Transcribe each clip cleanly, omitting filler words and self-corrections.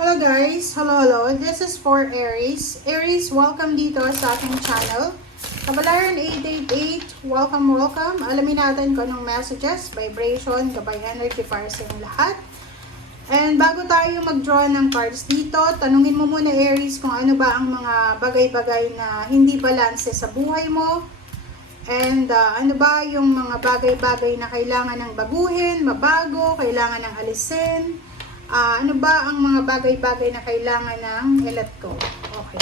Hello guys! Hello! This is for Aries. Aries, welcome dito sa ating channel. Kabalaran 888, welcome. Alamin natin kung anong messages, vibration, gabay energy para sa inyong lahat. And bago tayo mag-draw ng cards dito, tanungin mo muna Aries kung ano ba ang mga bagay-bagay na hindi balanse sa buhay mo. And ano ba yung mga bagay-bagay na kailangan ng baguhin, mabago, kailangan ng alisin. Ano ba ang mga bagay-bagay na kailangan ng i-let go? Okay.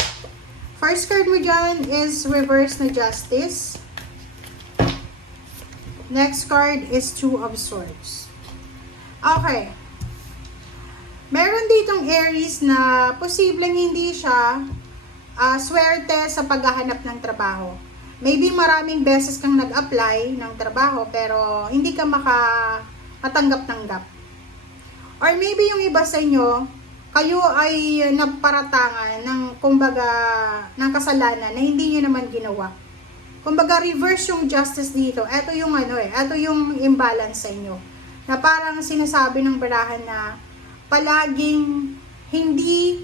First card mo dyan is reverse na justice. Next card is two of swords. Okay. Meron ditong Aries na posibleng hindi siya swerte sa paghahanap ng trabaho. Maybe maraming beses kang nag-apply ng trabaho pero hindi ka makatanggap-tanggap. Or maybe yung iba sa inyo, kayo ay nagparatangan ng kumbaga ng kasalanan na hindi niyo naman ginawa. Kumbaga reverse yung justice dito. Ito yung ito yung imbalance sa inyo. Na parang sinasabi ng barahan na palaging hindi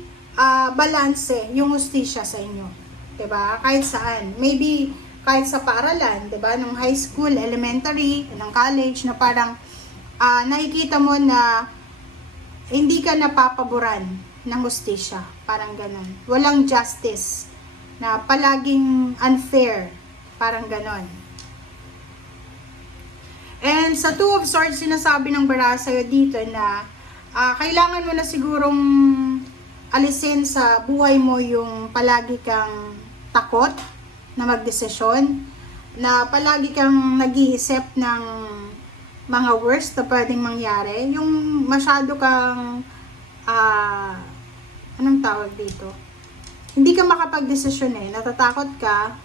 balanse yung hustisya sa inyo. 'Di ba? Kahit saan. Maybe kahit sa paaralan, 'di ba? Nung high school, elementary, ng college na parang nakikita mo na hindi ka napapaboran ng hustisya. Parang ganon. Walang justice. Na palaging unfair. Parang ganon. And sa two of swords, sinasabi ng bara sa'yo dito na kailangan mo na sigurong alisin sa buhay mo yung palagi kang takot na magdesisyon. Na palagi kang nag-iisip ng mga worst na pwedeng mangyari, yung masyado kang anong tawag dito, hindi ka makapag-desisyon natatakot ka,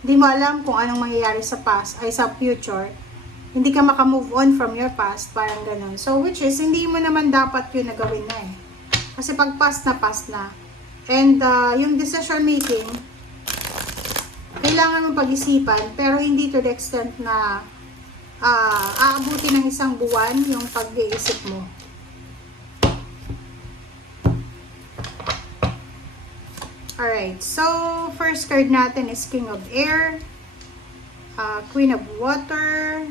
hindi mo alam kung anong mangyayari sa past, ay sa future, hindi ka makamove on from your past, parang ganun. So which is, hindi mo naman dapat yun na gawin na kasi pag past na, and yung decision making, kailangan mo pag-isipan, pero hindi to the extent na aabuti ng isang buwan yung pag-iisip mo. Alright, so first card natin is King of Air, Queen of Water,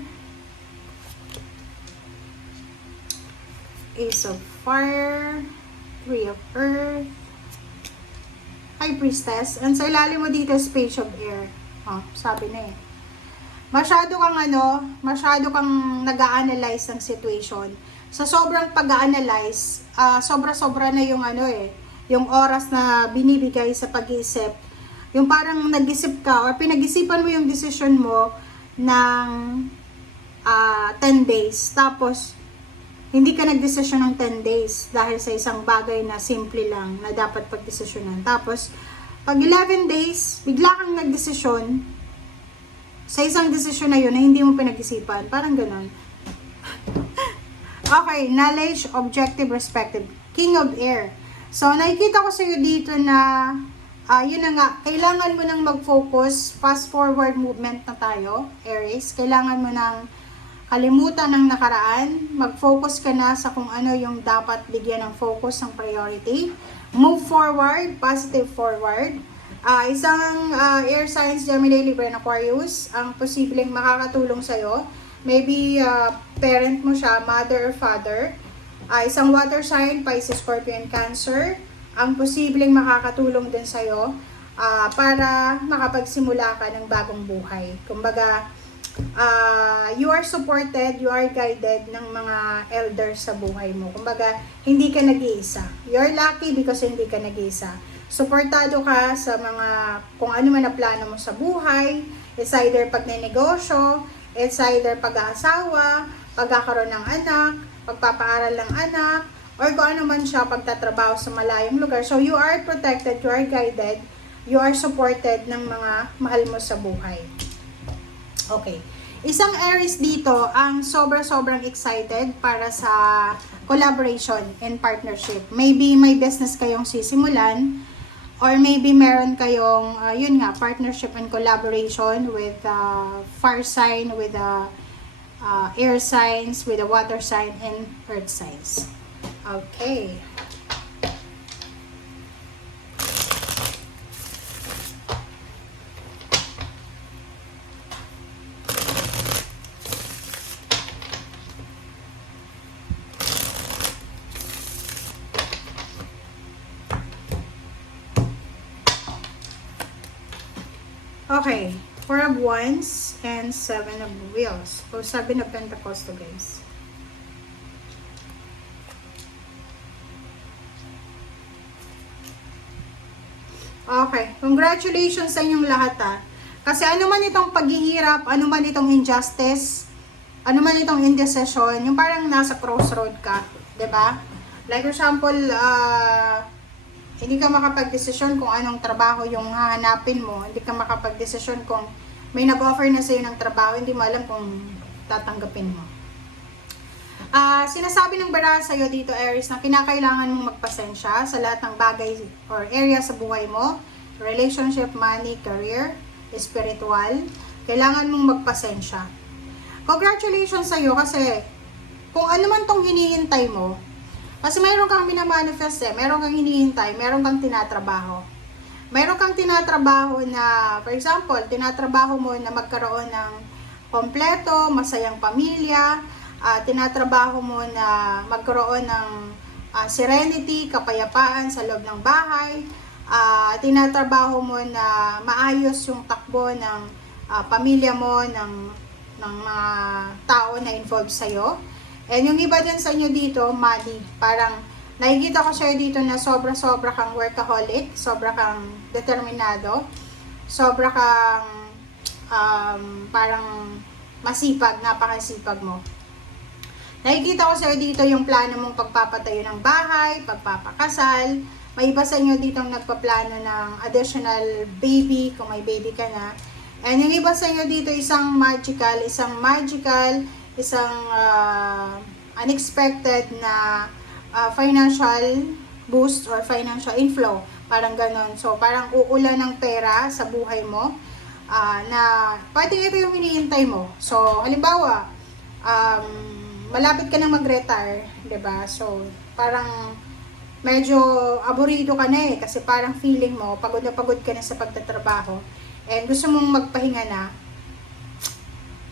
Ace of Fire, Three of Earth, High Priestess, and sa ilalim mo dito is Page of Air. Sabi na masyado kang nag-a-analyze ng situation. Sa sobrang pag-a-analyze, sobra-sobra na yung yung oras na binibigay sa pag-iisip. Yung parang nag-isip ka or pinag-isipan mo yung decision mo ng 10 days. Tapos, hindi ka nag-desisyon ng 10 days dahil sa isang bagay na simple lang na dapat pag-desisyonan. Tapos, pag 11 days, bigla kang nag-desisyon sa isang desisyon na yun na hindi mo pinag-isipan. Parang ganun. Okay, knowledge, objective, perspective. King of Air. So, nakikita ko sa iyo dito na, yun na nga, kailangan mo nang mag-focus. Fast forward movement na tayo, Aries. Kailangan mo nang kalimutan ng nakaraan. Mag-focus ka na sa kung ano yung dapat bigyan ng focus, ng priority. Move forward, positive forward. Isang air signs, Gemini, Libra, and Aquarius, ang posibleng makakatulong sa'yo. Maybe parent mo siya, mother or father. Isang water sign, Pisces, Scorpio, and Cancer, ang posibleng makakatulong din sa'yo para makapagsimula ka ng bagong buhay. Kumbaga, you are supported, you are guided ng mga elders sa buhay mo. Kumbaga, hindi ka nag-iisa. You're lucky because hindi ka nag-iisa. Suportado ka sa mga kung ano man na plano mo sa buhay. It's either pagnenegosyo, it's either pag-aasawa, pagkakaroon ng anak, pagpapaaral ng anak, or kung ano man siya, pagtatrabaho sa malayong lugar. So you are protected, you are guided, you are supported ng mga mahal mo sa buhay. Okay. Isang Aries dito ang sobrang excited para sa collaboration and partnership. Maybe may business kayong sisimulan, or maybe meron kayong, partnership and collaboration with fire sign, with air signs, with the water sign, and earth signs. Okay. Okay, Four of Wands and Seven of Wheels. O Seven of Pentacles to guys. Okay, congratulations sa inyong lahat ha. Kasi ano man itong paghihirap, ano man itong injustice, ano man itong indecision, yung parang nasa crossroad ka, 'di ba? Like for example, hindi ka makapag-desisyon kung anong trabaho yung hahanapin mo, hindi ka makapag-desisyon kung may nag-offer na sa'yo ng trabaho, hindi mo alam kung tatanggapin mo. Sinasabi ng bara sa'yo dito, Aries, na kinakailangan mong magpasensya sa lahat ng bagay or area sa buhay mo, relationship, money, career, spiritual. Kailangan mong magpasensya. Congratulations sa'yo kasi kung ano man tong hinihintay mo, kasi mayroon kang minamanifest mayroon kang hinihintay, mayroon kang tinatrabaho. Mayroon kang tinatrabaho na, for example, tinatrabaho mo na magkaroon ng kompleto, masayang pamilya, tinatrabaho mo na magkaroon ng serenity, kapayapaan sa loob ng bahay, tinatrabaho mo na maayos yung takbo ng pamilya mo, ng mga tao na involved sa'yo. And yung iba din sa inyo dito, money. Parang nakikita ko sa'yo dito na sobra-sobra kang workaholic, sobra kang determinado, sobra kang parang masipag, napakasipag mo. Nakikita ko sa'yo dito yung plano mong pagpapatayo ng bahay, pagpapakasal. May iba sa inyo dito nagpaplano ng additional baby, kung may baby ka na. And yung iba sa inyo dito, isang unexpected na financial boost or financial inflow. Parang ganon. So, parang uulan ng pera sa buhay mo na pwedeng ito yung hinihintay mo. So, halimbawa, malapit ka na mag-retire, 'di ba? So, parang medyo aburido ka na kasi parang feeling mo pagod ka na sa pagtatrabaho and gusto mong magpahinga na.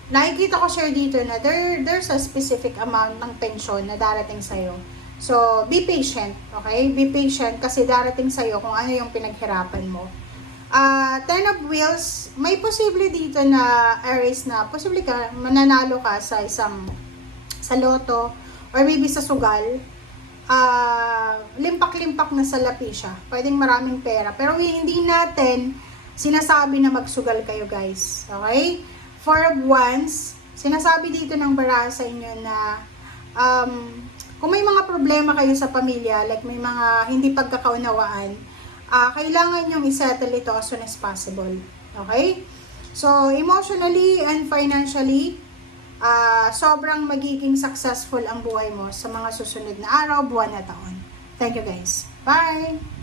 Nakikita ko share dito na there's a specific amount ng pensyon na darating sa'yo. So, be patient, okay? Be patient kasi darating sa'yo kung ano yung pinaghirapan mo. Ten of Wheels, may posible dito na Aries na posible ka, mananalo ka sa loto or maybe sa sugal. Limpak-limpak na salapi siya. Pwedeng maraming pera. Pero hindi natin sinasabi na magsugal kayo guys. Okay? Four of Wands, sinasabi dito ng baraha sa inyo na kung may mga problema kayo sa pamilya, like may mga hindi pagkakaunawaan, kailangan nyong isettle ito as soon as possible. Okay? So, emotionally and financially, sobrang magiging successful ang buhay mo sa mga susunod na araw, buwan at taon. Thank you guys. Bye!